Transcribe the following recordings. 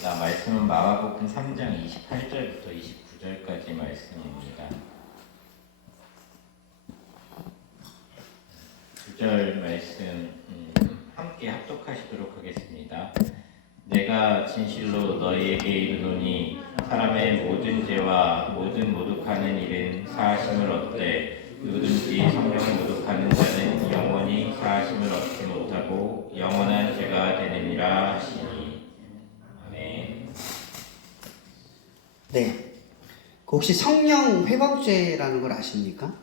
하겠습니다. 말씀은 마가복음 3장 28절부터 29절까지 말씀입니다. 2절 말씀 함께 합독하시도록 하겠습니다. 내가 진실로 너희에게 이르노니 사람의 모든 죄와 모든 모독하는 일은 사하심을 얻되 누구든지 성령을 모독하는 자는 영원히 사하심을 얻지 못하고 영원한 죄가 되느니라 하시니. 아멘. 네. 혹시 성령 회복죄라는 걸 아십니까?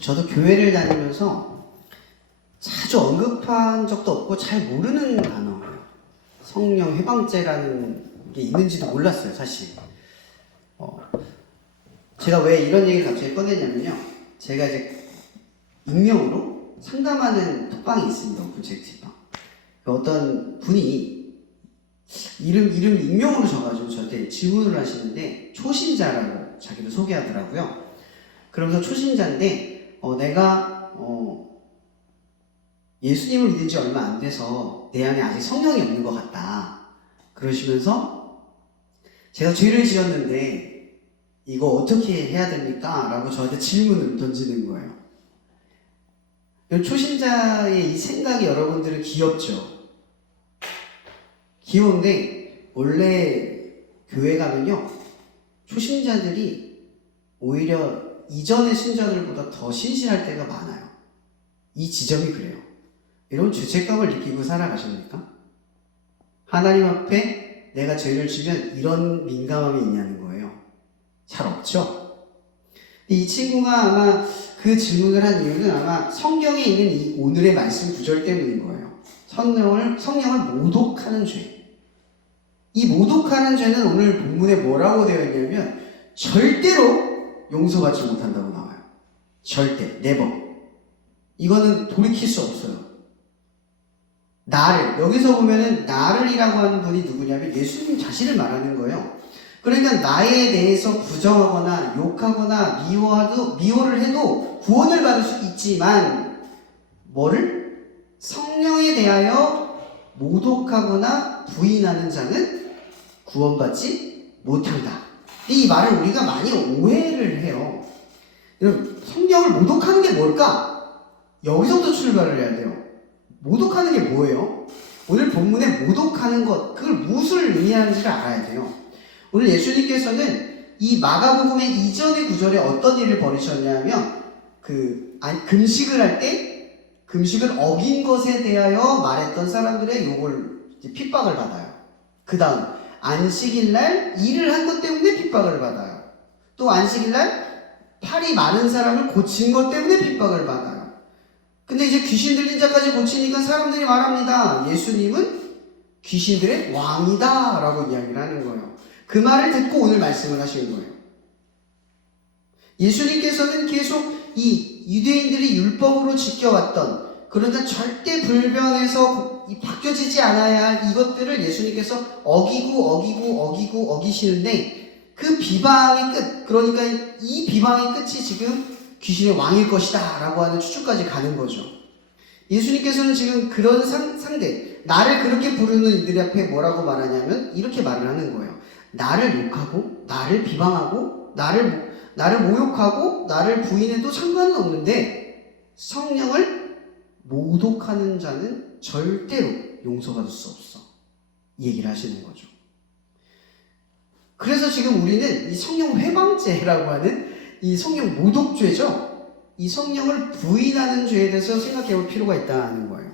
저도 교회를 다니면서 자주 언급한 적도 없고 잘 모르는 단어예요. 성령 회방죄라는 게 있는지도 몰랐어요, 사실. 제가 왜 이런 얘기를 갑자기 꺼내냐면요. 제가 이제 익명으로 상담하는 톡방이 있습니다. 오픈책 톡방. 어떤 분이 이름 익명으로 줘가지고 저한테 질문을 하시는데 초신자라고 자기도 소개하더라고요. 그러면서 초신자인데 내가 예수님을 믿은 지 얼마 안 돼서 내 안에 아직 성령이 없는 것 같다. 그러시면서 제가 죄를 지었는데 이거 어떻게 해야 됩니까? 라고 저한테 질문을 던지는 거예요. 초신자의 이 생각이 여러분들은 귀엽죠? 귀여운데 원래 교회 가면요 초신자들이 오히려 이전의 신자들보다 더 신실할 때가 많아요. 이 지점이 그래요. 여러분 죄책감을 느끼고 살아가십니까? 하나님 앞에 내가 죄를 지면 이런 민감함이 있냐는 거예요. 잘 없죠? 이 친구가 아마 그 질문을 한 이유는 아마 성경에 있는 이 오늘의 말씀 구절 때문인 거예요. 성령을 모독하는 죄. 이 모독하는 죄는 오늘 본문에 뭐라고 되어 있냐면 절대로 용서받지 못한다고 나와요. 절대, never. 이거는 돌이킬 수 없어요. 나를, 여기서 보면은 나를이라고 하는 분이 누구냐면 예수님 자신을 말하는 거예요. 그러니까 나에 대해서 부정하거나 욕하거나 미워를 해도 구원을 받을 수 있지만 뭐를? 성령에 대하여 모독하거나 부인하는 자는 구원받지 못한다. 이 말을 우리가 많이 오해를 해요. 여러분, 성령을 모독하는 게 뭘까? 여기서부터 출발을 해야 돼요. 모독하는 게 뭐예요? 오늘 본문에 모독하는 것, 그걸 무엇을 의미하는지를 알아야 돼요. 오늘 예수님께서는 이 마가복음의 이전의 구절에 어떤 일을 벌이셨냐면 금식을 할 때 금식을 어긴 것에 대하여 말했던 사람들의 욕을 핍박을 받아요. 그 다음 안식일날 일을 한 것 때문에 핍박을 받아요. 또 안식일날 팔이 많은 사람을 고친 것 때문에 핍박을 받아요. 근데 이제 귀신 들린 자까지 고치니까 사람들이 말합니다. 예수님은 귀신들의 왕이다 라고 이야기를 하는 거예요. 그 말을 듣고 오늘 말씀을 하신 거예요. 예수님께서는 계속 이 유대인들이 율법으로 지켜왔던 그러나 절대 불변해서 바뀌어지지 않아야 할 이것들을 예수님께서 어기시는데 그 비방의 끝, 그러니까 이 비방의 끝이 지금 귀신의 왕일 것이다 라고 하는 추측까지 가는 거죠. 예수님께서는 지금 그런 상대, 나를 그렇게 부르는 이들 앞에 뭐라고 말하냐면 이렇게 말을 하는 거예요. 나를 욕하고 나를 비방하고 나를 모욕하고 나를 부인해도 상관은 없는데 성령을 모독하는 자는 절대로 용서받을 수 없어. 이 얘기를 하시는 거죠. 그래서 지금 우리는 이 성령 회방죄라고 하는 이 성령 모독죄죠. 이 성령을 부인하는 죄에 대해서 생각해 볼 필요가 있다는 거예요.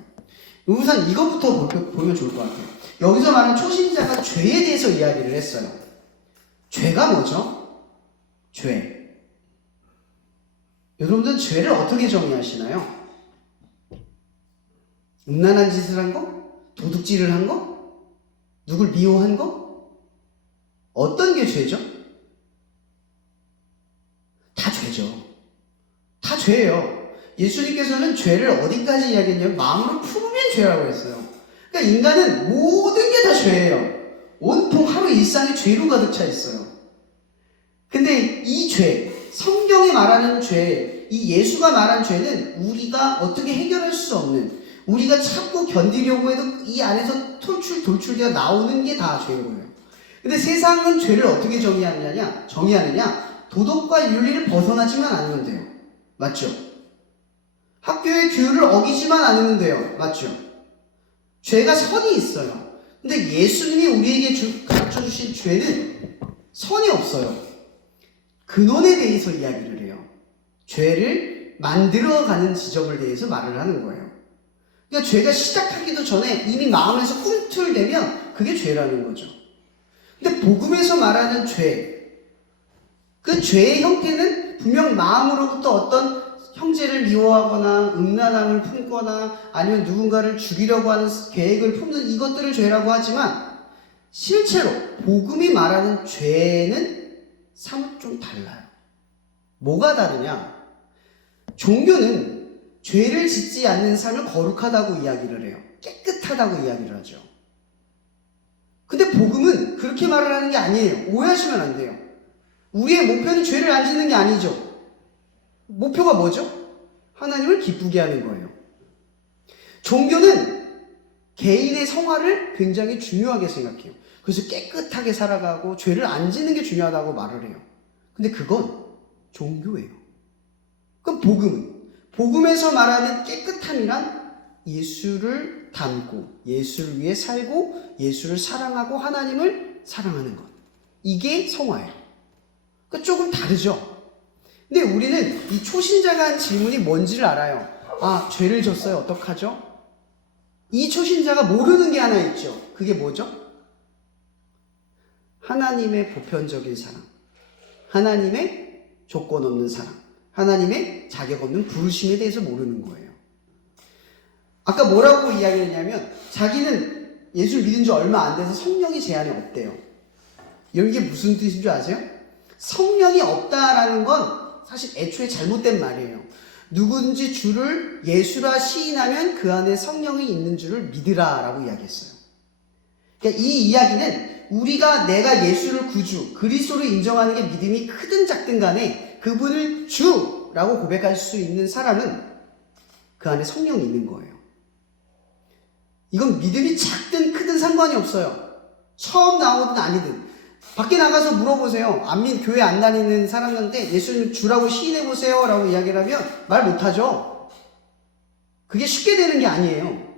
우선 이것부터 보면 좋을 것 같아요. 여기서 말하는 초신자가 죄에 대해서 이야기를 했어요. 죄가 뭐죠? 죄. 여러분들 죄를 어떻게 정의하시나요? 음란한 짓을 한 거? 도둑질을 한 거? 누굴 미워한 거? 어떤 게 죄죠? 다 죄죠. 다 죄예요. 예수님께서는 죄를 어디까지 이야기했냐면 마음으로 품으면 죄라고 했어요. 그러니까 인간은 모든 게 다 죄예요. 온통 하루 일상이 죄로 가득 차 있어요. 근데 이 죄, 성경이 말하는 죄, 이 예수가 말한 죄는 우리가 어떻게 해결할 수 없는, 우리가 참고 견디려고 해도 이 안에서 돌출되어 나오는 게 다 죄인 거예요. 근데 세상은 죄를 어떻게 정의하느냐? 도덕과 윤리를 벗어나지만 않으면 돼요. 맞죠? 학교의 규율을 어기지만 않으면 돼요. 맞죠? 죄가 선이 있어요. 근데 예수님이 우리에게 가르쳐 주신 죄는 선이 없어요. 근원에 대해서 이야기를 해요. 죄를 만들어가는 지점을 대해서 말을 하는 거예요. 그러니까 죄가 시작하기도 전에 이미 마음에서 꿈틀대면 그게 죄라는 거죠. 근데 복음에서 말하는 죄, 그 죄의 형태는 분명 마음으로부터 어떤 형제를 미워하거나 음란함을 품거나 아니면 누군가를 죽이려고 하는 계획을 품는 이것들을 죄라고 하지만 실제로 복음이 말하는 죄는 사뭇 좀 달라요. 뭐가 다르냐? 종교는 죄를 짓지 않는 삶을 거룩하다고 이야기를 해요. 깨끗하다고 이야기를 하죠. 근데 복음은 그렇게 말을 하는 게 아니에요. 오해하시면 안 돼요. 우리의 목표는 죄를 안 짓는 게 아니죠. 목표가 뭐죠? 하나님을 기쁘게 하는 거예요. 종교는 개인의 성화를 굉장히 중요하게 생각해요. 그래서 깨끗하게 살아가고 죄를 안 짓는 게 중요하다고 말을 해요. 근데 그건 종교예요. 그럼 복음에서 말하는 깨끗함이란 예수를 닮고 예수를 위해 살고 예수를 사랑하고 하나님을 사랑하는 것. 이게 성화예요. 그러니까 조금 다르죠. 근데 우리는 이 초신자가 한 질문이 뭔지를 알아요. 아, 죄를 졌어요. 어떡하죠? 이 초신자가 모르는 게 하나 있죠. 그게 뭐죠? 하나님의 보편적인 사랑, 하나님의 조건 없는 사랑, 하나님의 자격 없는 부르심에 대해서 모르는 거예요. 아까 뭐라고 이야기를 했냐면 자기는 예수를 믿은 지 얼마 안 돼서 성령이 제 안에 없대요. 이게 무슨 뜻인 줄 아세요? 성령이 없다라는 건 사실 애초에 잘못된 말이에요. 누군지 주를 예수라 시인하면 그 안에 성령이 있는 줄을 믿으라 라고 이야기했어요. 그러니까 이 이야기는 내가 예수를 구주, 그리스도를 인정하는 게 믿음이 크든 작든 간에 그분을 주라고 고백할 수 있는 사람은 그 안에 성령이 있는 거예요. 이건 믿음이 작든 크든 상관이 없어요. 처음 나오든 아니든. 밖에 나가서 물어보세요. 교회 안 다니는 사람한테 예수님 주라고 시인해보세요 라고 이야기를 하면 말 못하죠. 그게 쉽게 되는 게 아니에요.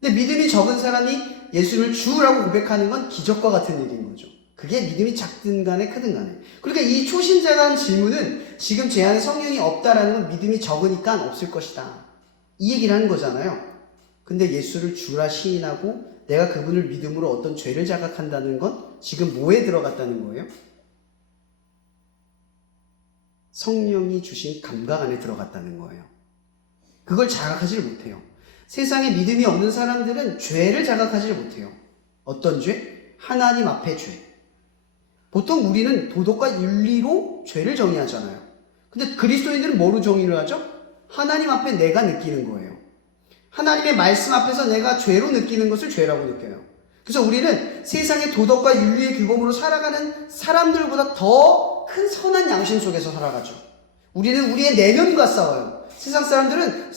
근데 믿음이 적은 사람이 예수를 주라고 고백하는 건 기적과 같은 일인 거죠. 그게 믿음이 작든 간에 크든 간에. 그러니까 이 초신자가 한 질문은 지금 제 안에 성령이 없다라는 건 믿음이 적으니까 없을 것이다. 이 얘기를 하는 거잖아요. 근데 예수를 주라 시인하고 내가 그분을 믿음으로 어떤 죄를 자각한다는 건 지금 뭐에 들어갔다는 거예요? 성령이 주신 감각 안에 들어갔다는 거예요. 그걸 자각하지를 못해요. 세상에 믿음이 없는 사람들은 죄를 자각하지를 못해요. 어떤 죄? 하나님 앞의 죄. 보통 우리는 도덕과 윤리로 죄를 정의하잖아요. 근데 그리스도인들은 뭐로 정의를 하죠? 하나님 앞에 내가 느끼는 거예요. 하나님의 말씀 앞에서 내가 죄로 느끼는 것을 죄라고 느껴요. 그래서 우리는 세상의 도덕과 윤리의 규범으로 살아가는 사람들보다 더 큰 선한 양심 속에서 살아가죠. 우리는 우리의 내면과 싸워요. 세상 사람들은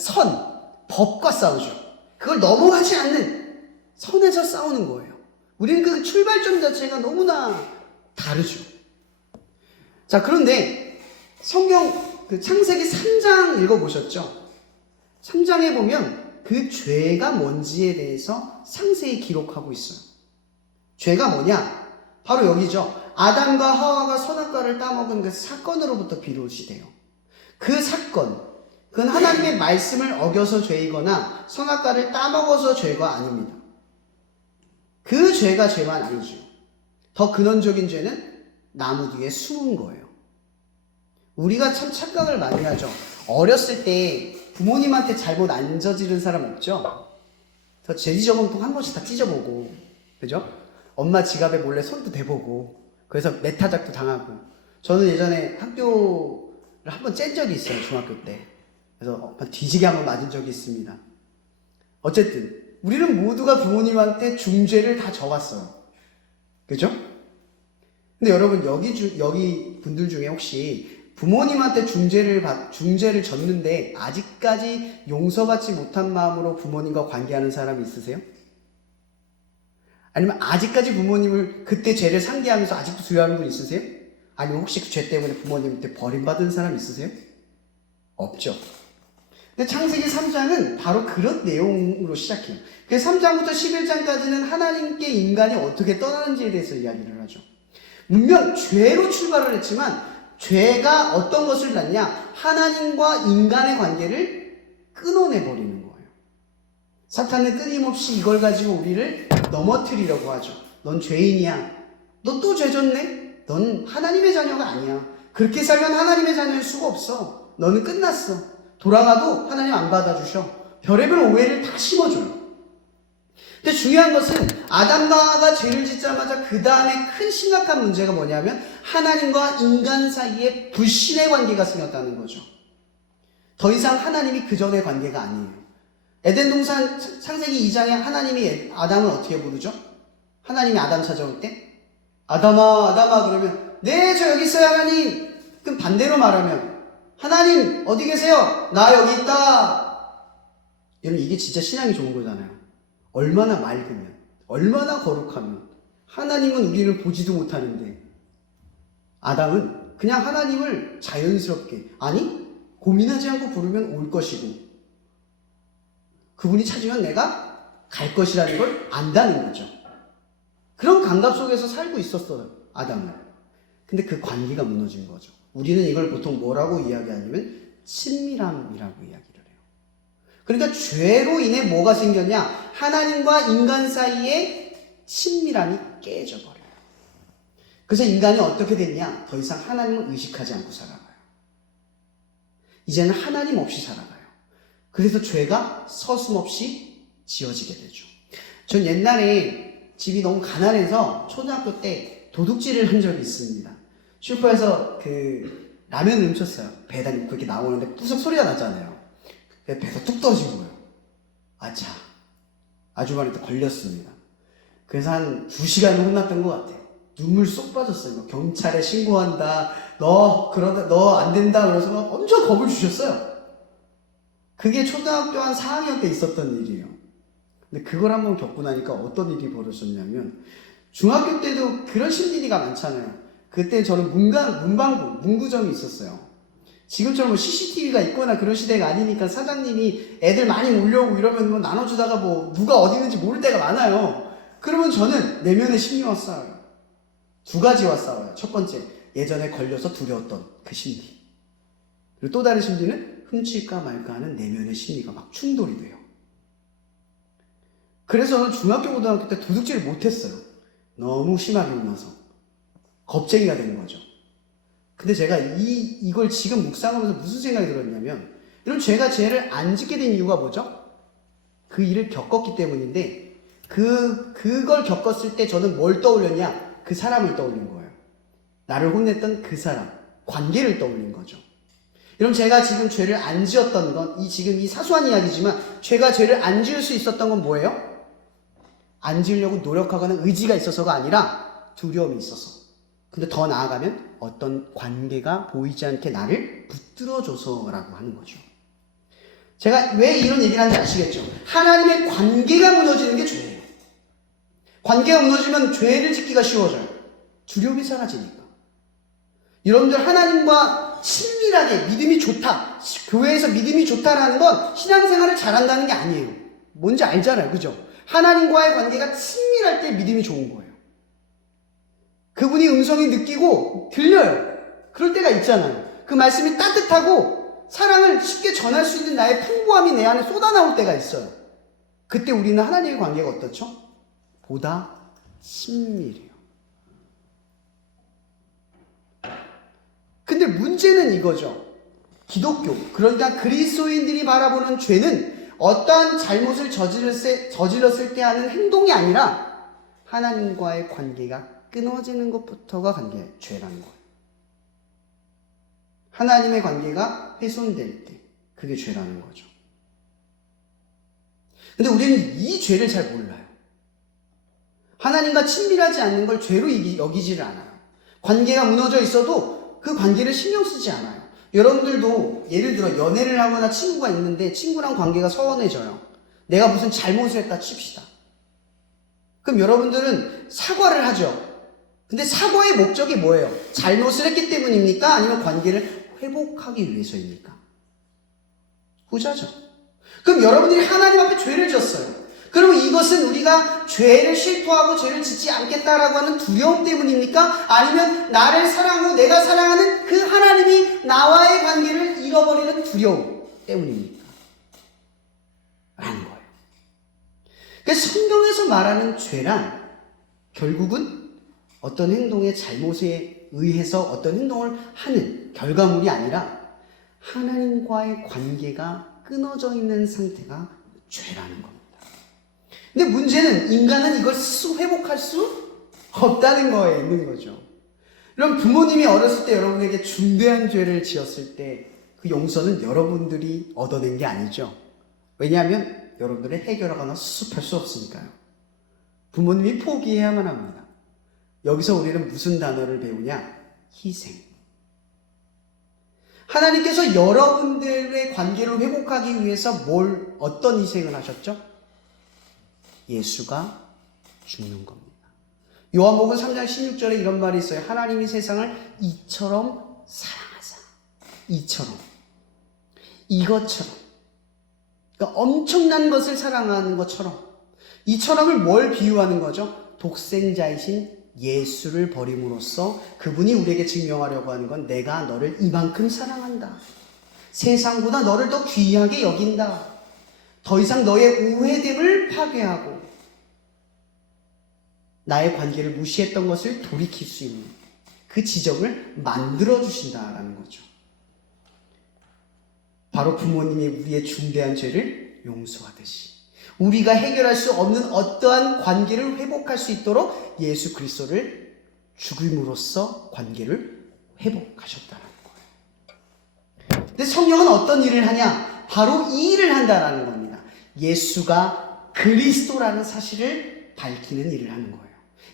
법과 싸우죠. 그걸 넘어가지 않는 선에서 싸우는 거예요. 우리는 그 출발점 자체가 너무나 다르죠. 자, 그런데 성경 창세기 3장 읽어보셨죠? 3장에 보면 그 죄가 뭔지에 대해서 상세히 기록하고 있어요. 죄가 뭐냐? 바로 여기죠. 아담과 하와가 선악과를 따먹은 그 사건으로부터 비롯이 돼요. 그 사건, 그건 하나님의 말씀을 어겨서 죄이거나 선악과를 따먹어서 죄가 아닙니다. 그 죄가 죄만 아니죠. 더 근원적인 죄는 나무 뒤에 숨은 거예요. 우리가 참 착각을 많이 하죠. 어렸을 때 부모님한테 잘못 안 저지른 사람 없죠? 저 죄지저금통 한 번씩 다 찢어보고, 그죠? 엄마 지갑에 몰래 손도 대보고, 그래서 메타작도 당하고. 저는 예전에 학교를 한번 짠 적이 있어요, 중학교 때. 그래서 뒤지게 한번 맞은 적이 있습니다. 어쨌든 우리는 모두가 부모님한테 중죄를 다 져왔어요. 그죠? 근데 여러분 여기 분들 중에 혹시 부모님한테 중죄를 졌는데 아직까지 용서받지 못한 마음으로 부모님과 관계하는 사람이 있으세요? 아니면 아직까지 부모님을 그때 죄를 상기하면서 아직도 두려워하는 분 있으세요? 아니면 혹시 그 죄 때문에 부모님한테 버림받은 사람 있으세요? 없죠. 근데 창세기 3장은 바로 그런 내용으로 시작해요. 그래서 3장부터 11장까지는 하나님께 인간이 어떻게 떠나는지에 대해서 이야기를 하죠. 분명 죄로 출발을 했지만 죄가 어떤 것을 낳냐? 하나님과 인간의 관계를 끊어내버리는 거예요. 사탄은 끊임없이 이걸 가지고 우리를 넘어뜨리려고 하죠. 넌 죄인이야. 너 또 죄 졌네? 넌 하나님의 자녀가 아니야. 그렇게 살면 하나님의 자녀일 수가 없어. 너는 끝났어. 돌아가도 하나님 안 받아주셔. 별의별 오해를 다 심어줘요. 근데 중요한 것은 아담과 하와가 죄를 짓자마자 그 다음에 큰 심각한 문제가 뭐냐면 하나님과 인간 사이에 불신의 관계가 생겼다는 거죠. 더 이상 하나님이 그 전의 관계가 아니에요. 에덴 동산 창세기 2장에 하나님이 아담을 어떻게 부르죠? 하나님이 아담 찾아올 때 아담아 아담아 그러면 네 저 여기 있어요 하나님. 그럼 반대로 말하면 하나님 어디 계세요? 나 여기 있다. 여러분 이게 진짜 신앙이 좋은 거잖아요. 얼마나 맑으면 얼마나 거룩하면 하나님은 우리를 보지도 못하는데 아담은 그냥 하나님을 자연스럽게 아니 고민하지 않고 부르면 올 것이고 그분이 찾으면 내가 갈 것이라는 걸 안다는 거죠. 그런 감각 속에서 살고 있었어요 아담은. 근데 그 관계가 무너진 거죠. 우리는 이걸 보통 뭐라고 이야기하냐면 친밀함이라고 이야기를 해요. 그러니까 죄로 인해 뭐가 생겼냐? 하나님과 인간 사이에 친밀함이 깨져버려요. 그래서 인간이 어떻게 됐냐? 더 이상 하나님을 의식하지 않고 살아가요. 이제는 하나님 없이 살아가요. 그래서 죄가 서슴없이 지어지게 되죠. 전 옛날에 집이 너무 가난해서 초등학교 때 도둑질을 한 적이 있습니다. 슈퍼에서 그 라면을 훔쳤어요. 배달이 그렇게 나오는데 뿌석 소리가 나잖아요. 배가 뚝 떨어진 거예요. 아차. 아주머니한테 걸렸습니다. 그래서 한 2시간을 혼났던 것 같아요. 눈물 쏙 빠졌어요. 막 경찰에 신고한다. 너 안 된다. 그래서 막 엄청 겁을 주셨어요. 그게 초등학교 한 4학년 때 있었던 일이에요. 근데 그걸 한번 겪고 나니까 어떤 일이 벌어졌냐면 중학교 때도 그런 심리가 많잖아요. 그때 저는 문구점이 있었어요. 지금처럼 뭐 CCTV가 있거나 그런 시대가 아니니까 사장님이 애들 많이 몰려오고 이러면 뭐 나눠주다가 뭐 누가 어디 있는지 모를 때가 많아요. 그러면 저는 내면의 심리와 싸워요. 2가지와 싸워요. 첫 번째, 예전에 걸려서 두려웠던 그 심리. 그리고 또 다른 심리는 훔칠까 말까 하는 내면의 심리가 막 충돌이 돼요. 그래서 저는 중학교, 고등학교 때 도둑질을 못했어요. 너무 심하게 혼나서. 겁쟁이가 되는 거죠. 근데 제가 이걸 지금 묵상하면서 무슨 생각이 들었냐면, 이런 제가 죄를 안 짓게 된 이유가 뭐죠? 그 일을 겪었기 때문인데, 그걸 겪었을 때 저는 뭘 떠올렸냐? 그 사람을 떠올린 거예요. 나를 혼냈던 그 사람, 관계를 떠올린 거죠. 여러분, 제가 지금 죄를 안 지었던 건, 지금 이 사소한 이야기지만, 제가 죄를 안 지을 수 있었던 건 뭐예요? 안 지으려고 노력하거나 의지가 있어서가 아니라 두려움이 있어서. 근데 더 나아가면 어떤 관계가 보이지 않게 나를 붙들어줘서라고 하는 거죠. 제가 왜 이런 얘기를 하는지 아시겠죠? 하나님의 관계가 무너지는 게 죄예요. 관계가 무너지면 죄를 짓기가 쉬워져요. 두려움이 사라지니까. 여러분들 하나님과 친밀하게 믿음이 좋다. 교회에서 믿음이 좋다라는 건 신앙생활을 잘한다는 게 아니에요. 뭔지 알잖아요. 그죠? 하나님과의 관계가 친밀할 때 믿음이 좋은 거예요. 그분이 음성이 느끼고 들려요. 그럴 때가 있잖아요. 그 말씀이 따뜻하고 사랑을 쉽게 전할 수 있는 나의 풍부함이 내 안에 쏟아나올 때가 있어요. 그때 우리는 하나님의 관계가 어떻죠? 보다 친밀해요. 근데 문제는 이거죠. 기독교, 그러니까 그리스도인들이 바라보는 죄는 어떠한 잘못을 저질렀을 때 하는 행동이 아니라 하나님과의 관계가 끊어지는 것부터가 죄라는 거예요. 하나님의 관계가 훼손될 때 그게 죄라는 거죠. 근데 우리는 이 죄를 잘 몰라요. 하나님과 친밀하지 않는 걸 죄로 여기지를 않아요. 관계가 무너져 있어도 그 관계를 신경 쓰지 않아요. 여러분들도 예를 들어 연애를 하거나 친구가 있는데 친구랑 관계가 서운해져요. 내가 무슨 잘못을 했다 칩시다. 그럼 여러분들은 사과를 하죠. 근데 사과의 목적이 뭐예요? 잘못을 했기 때문입니까? 아니면 관계를 회복하기 위해서입니까? 후자죠. 그럼 여러분들이 하나님 앞에 죄를 졌어요. 그러면 이것은 우리가 죄를 실토하고 죄를 짓지 않겠다라고 하는 두려움 때문입니까? 아니면 나를 사랑하고 내가 사랑하는 그 하나님이 나와의 관계를 잃어버리는 두려움 때문입니까? 라는 거예요. 그래서 성경에서 말하는 죄란 결국은 어떤 행동의 잘못에 의해서 어떤 행동을 하는 결과물이 아니라 하나님과의 관계가 끊어져 있는 상태가 죄라는 겁니다. 근데 문제는 인간은 이걸 스스로 회복할 수 없다는 거에 있는 거죠. 그럼 부모님이 어렸을 때 여러분에게 중대한 죄를 지었을 때 그 용서는 여러분들이 얻어낸 게 아니죠. 왜냐하면 여러분들이 해결하거나 수습할 수 없으니까요. 부모님이 포기해야만 합니다. 여기서 우리는 무슨 단어를 배우냐? 희생. 하나님께서 여러분들의 관계를 회복하기 위해서 어떤 희생을 하셨죠? 예수가 죽는 겁니다. 요한복음 3장 16절에 이런 말이 있어요. 하나님이 세상을 이처럼 사랑하사. 이처럼. 이것처럼. 그러니까 엄청난 것을 사랑하는 것처럼. 이처럼을 뭘 비유하는 거죠? 독생자이신 예수를 버림으로써 그분이 우리에게 증명하려고 하는 건 내가 너를 이만큼 사랑한다. 세상보다 너를 더 귀하게 여긴다. 더 이상 너의 우회됨을 파괴하고 나의 관계를 무시했던 것을 돌이킬 수 있는 그 지점을 만들어주신다라는 거죠. 바로 부모님이 우리의 중대한 죄를 용서하듯이 우리가 해결할 수 없는 어떠한 관계를 회복할 수 있도록 예수 그리스도를 죽임으로써 관계를 회복하셨다는 거예요. 근데 성령은 어떤 일을 하냐? 바로 이 일을 한다는 겁니다. 예수가 그리스도라는 사실을 밝히는 일을 하는 거예요.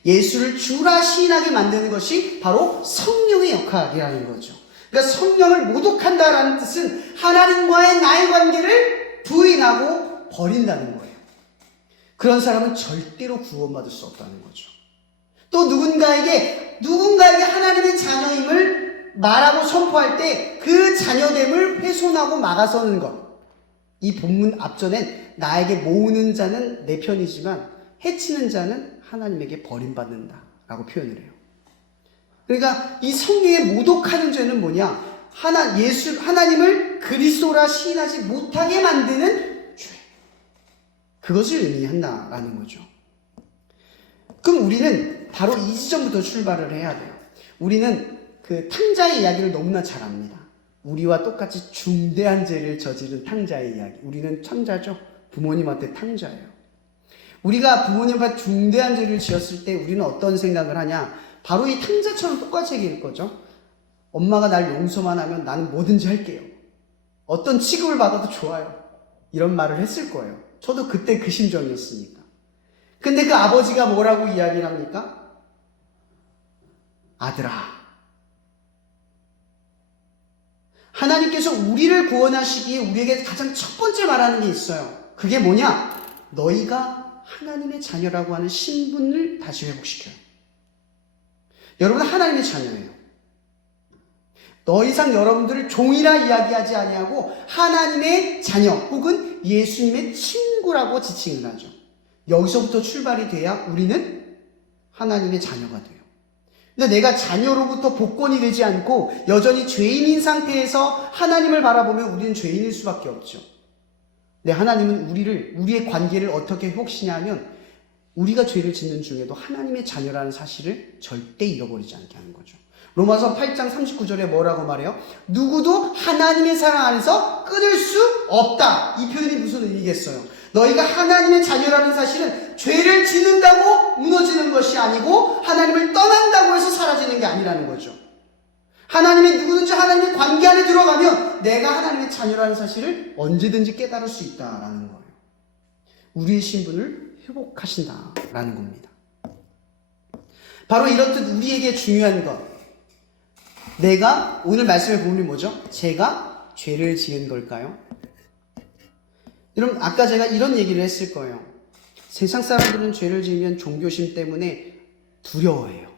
예수를 주라 시인하게 만드는 것이 바로 성령의 역할이라는 거죠. 그러니까 성령을 모독한다라는 뜻은 하나님과의 나의 관계를 부인하고 버린다는 거예요. 그런 사람은 절대로 구원받을 수 없다는 거죠. 또 누군가에게 하나님의 자녀임을 말하고 선포할 때 그 자녀됨을 훼손하고 막아서는 것. 이 본문 앞전엔 나에게 모으는 자는 내 편이지만 해치는 자는 하나님에게 버림받는다 라고 표현을 해요. 그러니까 이 성령에 모독하는 죄는 뭐냐? 하나님을 그리스도라 시인하지 못하게 만드는 죄. 그것을 의미한다라는 거죠. 그럼 우리는 바로 이 지점부터 출발을 해야 돼요. 우리는 그 탕자의 이야기를 너무나 잘 압니다. 우리와 똑같이 중대한 죄를 저지른 탕자의 이야기. 우리는 탕자죠. 부모님한테 탕자예요. 우리가 부모님한테 중대한 죄를 지었을 때 우리는 어떤 생각을 하냐? 바로 이 탕자처럼 똑같이 얘기할 거죠. 엄마가 날 용서만 하면 나는 뭐든지 할게요. 어떤 취급을 받아도 좋아요. 이런 말을 했을 거예요. 저도 그때 그 심정이었으니까. 근데 그 아버지가 뭐라고 이야기를 합니까? 아들아. 하나님께서 우리를 구원하시기에 우리에게 가장 첫 번째 말하는 게 있어요. 그게 뭐냐? 너희가 하나님의 자녀라고 하는 신분을 다시 회복시켜요. 여러분은 하나님의 자녀예요. 더 이상 여러분들을 종이라 이야기하지 아니하고 하나님의 자녀 혹은 예수님의 친구라고 지칭을 하죠. 여기서부터 출발이 돼야 우리는 하나님의 자녀가 돼요. 근데 내가 자녀로부터 복권이 되지 않고 여전히 죄인인 상태에서 하나님을 바라보면 우리는 죄인일 수밖에 없죠. 근데 하나님은 우리의 관계를 어떻게 회복시냐면 우리가 죄를 짓는 중에도 하나님의 자녀라는 사실을 절대 잃어버리지 않게 하는 거죠. 로마서 8장 39절에 뭐라고 말해요? 누구도 하나님의 사랑 안에서 끊을 수 없다. 이 표현이 무슨 의미겠어요? 너희가 하나님의 자녀라는 사실은 죄를 짓는다고 무너지는 것이 아니고 하나님을 떠난다고 해서 사라지는 게 아니라는 거죠. 누구든지 하나님의 관계 안에 들어가면 내가 하나님의 자녀라는 사실을 언제든지 깨달을 수 있다라는 거예요. 우리의 신분을 회복하신다라는 겁니다. 바로 이렇듯 우리에게 중요한 것, 내가 오늘 말씀의 본문이 뭐죠? 제가 죄를 지은 걸까요? 여러분 아까 제가 이런 얘기를 했을 거예요. 세상 사람들은 죄를 지으면 종교심 때문에 두려워해요.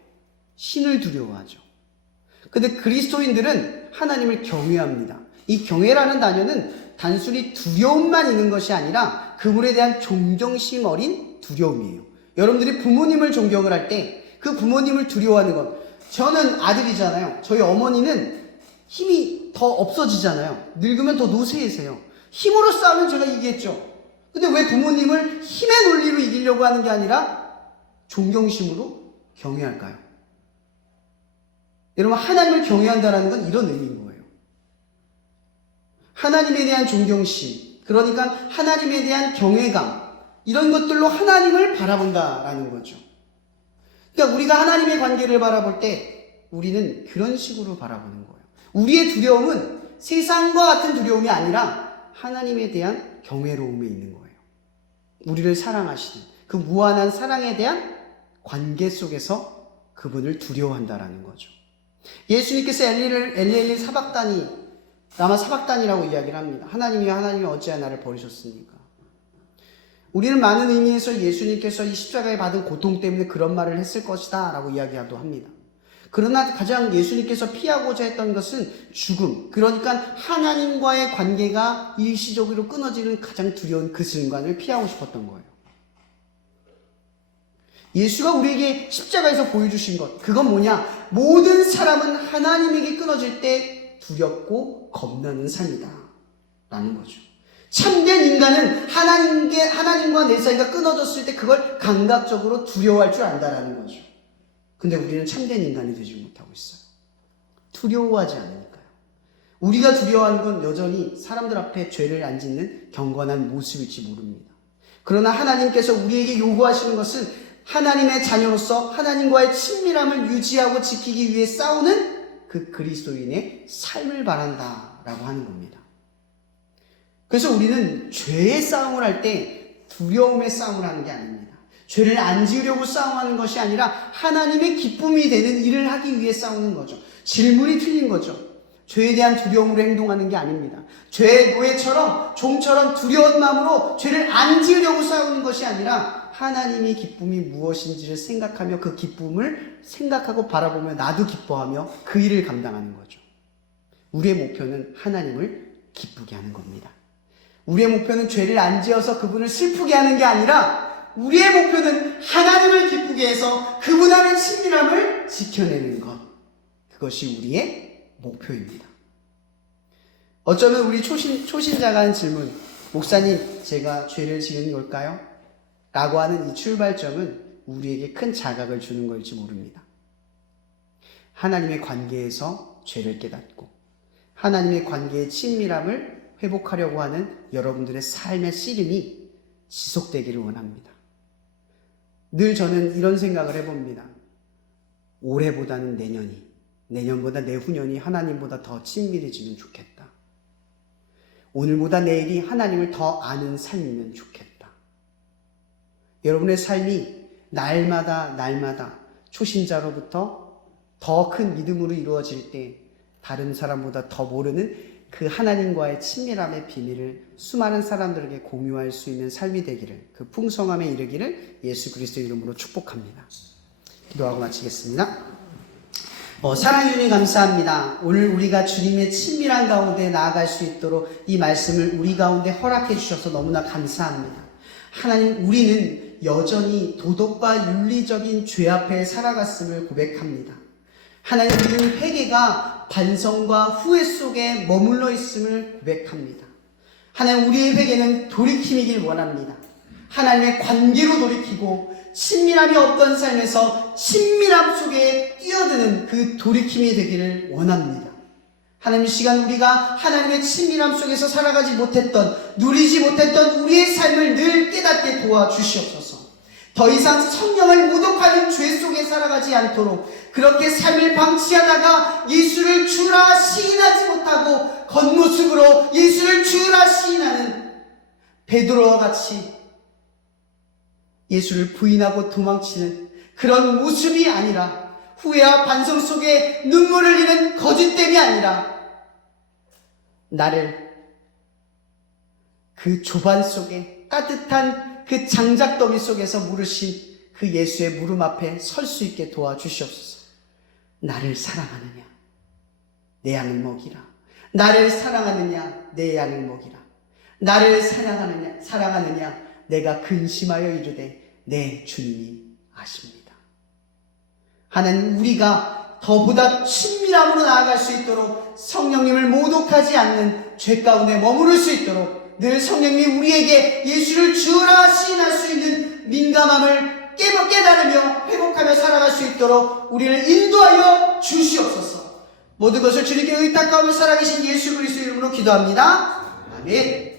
신을 두려워하죠. 근데 그리스도인들은 하나님을 경외합니다. 이 경외라는 단어는 단순히 두려움만 있는 것이 아니라 그분에 대한 존경심 어린 두려움이에요. 여러분들이 부모님을 존경을 할 때 그 부모님을 두려워하는 것, 저는 아들이잖아요. 저희 어머니는 힘이 더 없어지잖아요. 늙으면 더 노쇠해세요. 힘으로 싸우면 제가 이기겠죠. 근데 왜 부모님을 힘의 논리로 이기려고 하는 게 아니라 존경심으로 경외할까요? 여러분 하나님을 경외한다는 건 이런 의미인 거예요. 하나님에 대한 존경심, 그러니까 하나님에 대한 경외감, 이런 것들로 하나님을 바라본다라는 거죠. 그러니까 우리가 하나님의 관계를 바라볼 때 우리는 그런 식으로 바라보는 거예요. 우리의 두려움은 세상과 같은 두려움이 아니라 하나님에 대한 경외로움에 있는 거예요. 우리를 사랑하시는 그 무한한 사랑에 대한 관계 속에서 그분을 두려워한다라는 거죠. 예수님께서 엘리엘리 사박다니, 라마 사박단이라고 이야기를 합니다. 하나님이 어찌하여 나를 버리셨습니까? 우리는 많은 의미에서 예수님께서 이 십자가에 받은 고통 때문에 그런 말을 했을 것이다 라고 이야기하기도 합니다. 그러나 가장 예수님께서 피하고자 했던 것은 죽음, 그러니까 하나님과의 관계가 일시적으로 끊어지는 가장 두려운 그 순간을 피하고 싶었던 거예요. 예수가 우리에게 십자가에서 보여주신 것, 그건 뭐냐? 모든 사람은 하나님에게 끊어질 때 두렵고 겁나는 삶이다 라는 거죠. 참된 인간은 하나님과 내 사이가 끊어졌을 때 그걸 감각적으로 두려워할 줄 안다라는 거죠. 근데 우리는 참된 인간이 되지 못하고 있어요. 두려워하지 않으니까요. 우리가 두려워하는 건 여전히 사람들 앞에 죄를 안 짓는 경건한 모습일지 모릅니다. 그러나 하나님께서 우리에게 요구하시는 것은 하나님의 자녀로서 하나님과의 친밀함을 유지하고 지키기 위해 싸우는 그 그리스도인의 삶을 바란다라고 하는 겁니다. 그래서 우리는 죄의 싸움을 할 때 두려움의 싸움을 하는 게 아닙니다. 죄를 안 지으려고 싸움하는 것이 아니라 하나님의 기쁨이 되는 일을 하기 위해 싸우는 거죠. 질문이 틀린 거죠. 죄에 대한 두려움으로 행동하는 게 아닙니다. 죄의 노예처럼 종처럼 두려운 마음으로 죄를 안 지으려고 싸우는 것이 아니라 하나님의 기쁨이 무엇인지를 생각하며 그 기쁨을 생각하고 바라보며 나도 기뻐하며 그 일을 감당하는 거죠. 우리의 목표는 하나님을 기쁘게 하는 겁니다. 우리의 목표는 죄를 안 지어서 그분을 슬프게 하는 게 아니라 우리의 목표는 하나님을 기쁘게 해서 그분 안의 친밀함을 지켜내는 것. 그것이 우리의 목표입니다. 어쩌면 우리 초신자가 한 질문, 목사님 제가 죄를 지은 걸까요? 라고 하는 이 출발점은 우리에게 큰 자각을 주는 걸지 모릅니다. 하나님의 관계에서 죄를 깨닫고 하나님의 관계의 친밀함을 회복하려고 하는 여러분들의 삶의 씨름이 지속되기를 원합니다. 늘 저는 이런 생각을 해봅니다. 올해보다는 내년보다 내후년이 하나님보다 더 친밀해지면 좋겠다. 오늘보다 내일이 하나님을 더 아는 삶이면 좋겠다. 여러분의 삶이 날마다 초신자로부터 더 큰 믿음으로 이루어질 때 다른 사람보다 더 모르는 그 하나님과의 친밀함의 비밀을 수많은 사람들에게 공유할 수 있는 삶이 되기를, 그 풍성함에 이르기를 예수 그리스도 이름으로 축복합니다. 기도하고 마치겠습니다. 사랑해 주님 감사합니다. 오늘 우리가 주님의 친밀한 가운데 나아갈 수 있도록 이 말씀을 우리 가운데 허락해 주셔서 너무나 감사합니다. 하나님, 우리는 여전히 도덕과 윤리적인 죄 앞에 살아갔음을 고백합니다. 하나님, 우리는 회개가 반성과 후회 속에 머물러 있음을 고백합니다. 하나님, 우리의 회개는 돌이킴이길 원합니다. 하나님의 관계로 돌이키고 친밀함이 없던 삶에서 친밀함 속에 뛰어드는 그 돌이킴이 되기를 원합니다. 하나님, 이 시간 우리가 하나님의 친밀함 속에서 살아가지 못했던, 누리지 못했던 우리의 삶을 늘 깨닫게 도와주시옵소서. 더 이상 성령을 모독하는 죄 속에 살아가지 않도록, 그렇게 삶을 방치하다가 예수를 주라 시인하지 못하고 겉모습으로 예수를 주라 시인하는 베드로와 같이 예수를 부인하고 도망치는 그런 모습이 아니라 후회와 반성 속에 눈물을 흘리는 거짓됨이 아니라 나를 그 조반 속에 따뜻한 그 장작더미 속에서 물으신 그 예수의 무릎 앞에 설 수 있게 도와주시옵소서. 나를 사랑하느냐? 내 양을 먹이라. 나를 사랑하느냐? 내 양을 먹이라. 나를 사랑하느냐? 내가 근심하여 이르되 내 주님이 아십니다. 하나님, 우리가 더보다 친밀함으로 나아갈 수 있도록 성령님을 모독하지 않는 죄 가운데 머무를 수 있도록 늘 성령님이 우리에게 예수를 주라 시인할 수 있는 민감함을 깨달으며 회복하며 살아갈 수 있도록 우리를 인도하여 주시옵소서. 모든 것을 주님께 의탁하며 살아계신 예수 그리스도 이름으로 기도합니다. 아멘.